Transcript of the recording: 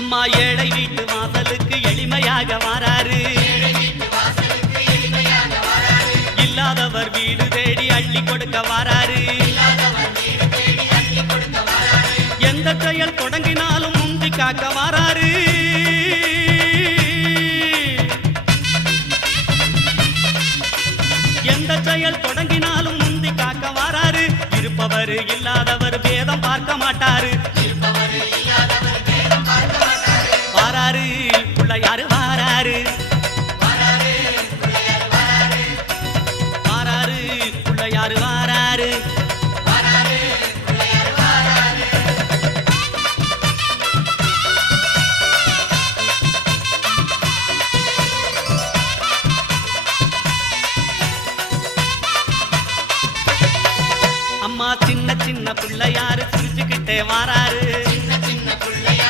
அம்மா ஏழை வீட்டு வாசலுக்கு எளிமையாக வாராரு. இல்லாதவர் வீடு தேடி அள்ளி கொடுக்க வாராரு. எந்த செயல் தொடங்கினாலும் முந்தி காக்க வாராரு. எந்த செயல் தொடங்கினாலும் முந்தி காக்க வாராரு. இருப்பவர் இல்லாதவர் பேதம் பார்க்க மாட்டாரு. வாராரு பிள்ளையாரு வாராரு. வாராரு பிள்ளையாரு வாராரு. அம்மா சின்ன சின்ன பிள்ளையாரு சிரிச்சுக்கிட்டே வாரா.